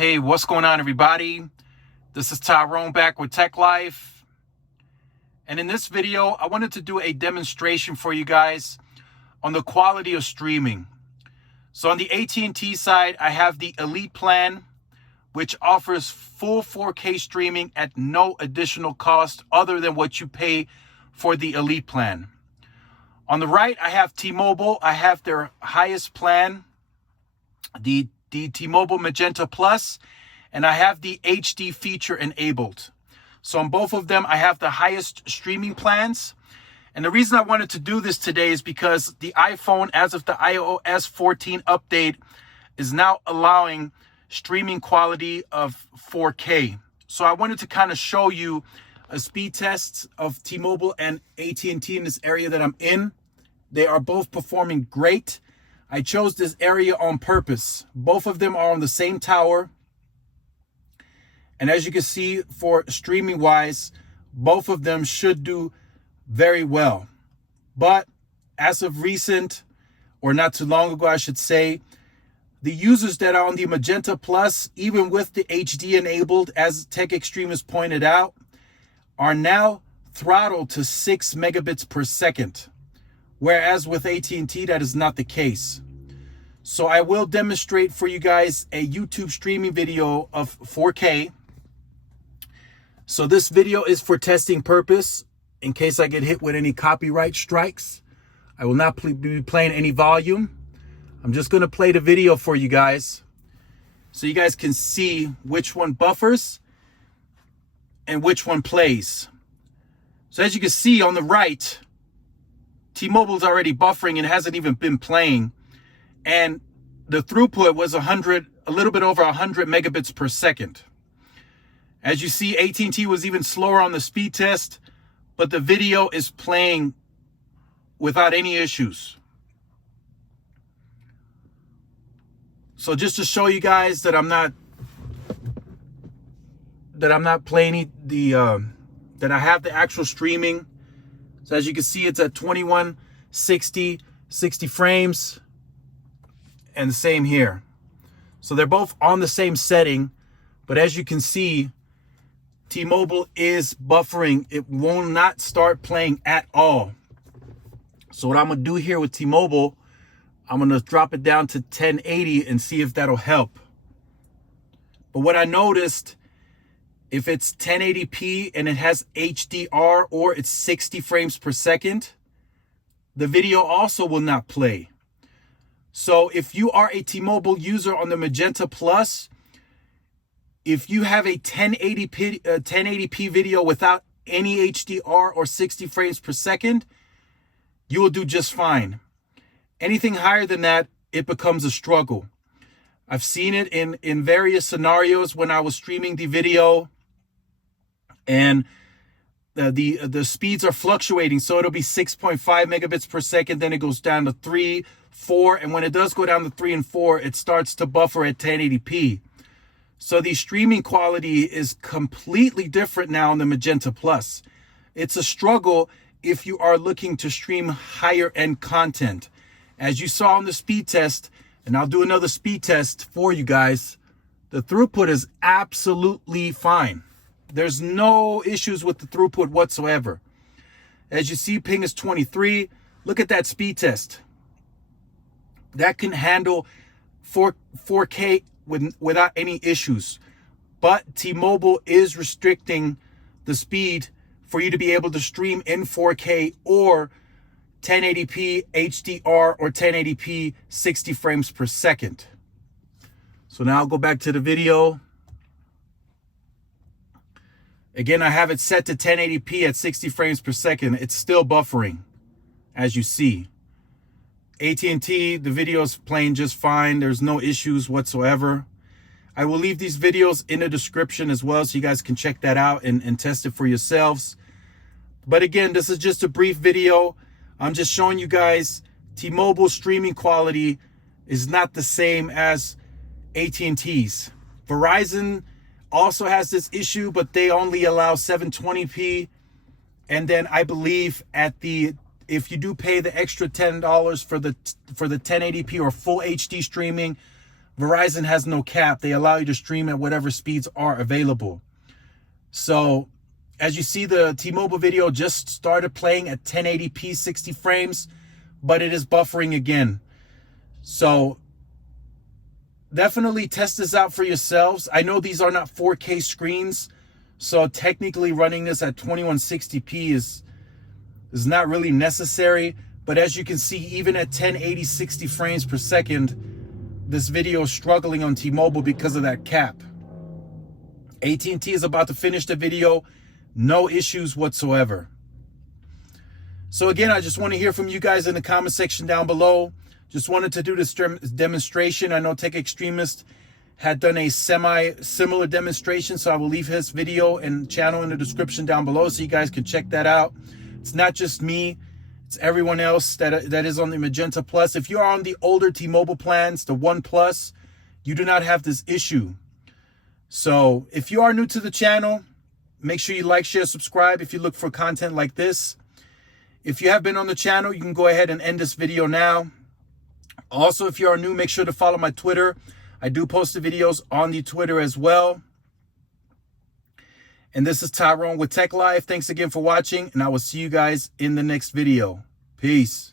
Hey, what's going on, everybody? This is Tyrone back with Tech Life. And in this video, I wanted to do a demonstration for you guys on the quality of streaming. So on the At&T side, I have the Elite plan, which offers full 4K streaming at no additional cost other than what you pay for the Elite plan. On the right, I have T-Mobile. I have their highest plan, the T-Mobile Magenta Plus, and I have the HD feature enabled. So on both of them, I have the highest streaming plans. And the reason I wanted to do this today is because the iPhone, as of the iOS 14 update, is now allowing streaming quality of 4K. So I wanted to kind of show you a speed test of T-Mobile and At&T in this area that I'm in. They are both performing great. I chose this area on purpose. Both of them are on the same tower. And as you can see, for streaming wise, both of them should do very well. But as of recent, or not too long ago, I should say, the users that are on the Magenta Plus, even with the HD enabled, as Tech Extremist pointed out, are now throttled to 6 megabits per second. Whereas with At&T, that is not the case. So I will demonstrate for you guys a YouTube streaming video of 4K. So this video is for testing purpose. In case I get hit with any copyright strikes, I will not be playing any volume. I'm just going to play the video for you guys so you guys can see which one buffers and which one plays. So as you can see on the right, T-Mobile is already buffering and hasn't even been playing. And the throughput was a little bit over 100 megabits per second. As you see, At&T was even slower on the speed test, but the video is playing without any issues. So just to show you guys that I'm not playing that I have the actual streaming. So as you can see, it's at 2160, 60 frames, and the same here. So they're both on the same setting, but as you can see, T-Mobile is buffering. It will not start playing at all. So what I'm gonna do here with T-Mobile, I'm gonna drop it down to 1080 and see if that'll help. But what I noticed, if it's 1080p and it has HDR or it's 60 frames per second, the video also will not play. So if you are a T-Mobile user on the Magenta Plus, if you have a 1080p video without any HDR or 60 frames per second, you will do just fine. Anything higher than that, it becomes a struggle. I've seen it in various scenarios when I was streaming the video, and the speeds are fluctuating. So it'll be 6.5 megabits per second, then it goes down to 3, 4, and when it does go down to 3 and 4, it starts to buffer at 1080p. So the streaming quality is completely different now on the Magenta Plus. It's a struggle if you are looking to stream higher end content. As you saw on the speed test, and I'll do another speed test for you guys, the throughput is absolutely fine. There's no issues with the throughput whatsoever. As you see, ping is 23. Look at that speed test. That can handle 4K without any issues. But T-Mobile is restricting the speed for you to be able to stream in 4K or 1080p HDR or 1080p 60 frames per second. So now I'll go back to the video. Again, I have it set to 1080p at 60 frames per second. It's still buffering, as you see. At&T, the video is playing just fine. There's no issues whatsoever. I will leave these videos in the description as well, so you guys can check that out and test it for yourselves. But again, this is just a brief video. I'm just showing you guys T-Mobile streaming quality is not the same as At&T's. Verizon also has this issue, but they only allow 720p. And then I believe if you do pay the extra $10 for the 1080p or full HD streaming, Verizon has no cap. They allow you to stream at whatever speeds are available. So as you see, the T-Mobile video just started playing at 1080p 60 frames, but it is buffering again. So definitely test this out for yourselves. I know these are not 4K screens, so technically running this at 2160p is not really necessary. But as you can see, even at 1080 60 frames per second, this video is struggling on T-Mobile because of that cap. At&T is about to finish the video. No issues whatsoever. So again, I just want to hear from you guys in the comment section down below. Just wanted to do this demonstration. I know Tech Extremist had done a semi-similar demonstration, so I will leave his video and channel in the description down below so you guys can check that out. It's not just me, it's everyone else that is on the Magenta Plus. If you're on the older T-Mobile plans, the One Plus, you do not have this issue. So if you are new to the channel, make sure you like, share, subscribe if you look for content like this. If you have been on the channel, you can go ahead and end this video now. Also, if you are new, make sure to follow my Twitter. I do post the videos on the Twitter as well. And this is Tyrone with Tech Life. Thanks again for watching, and I will see you guys in the next video. Peace.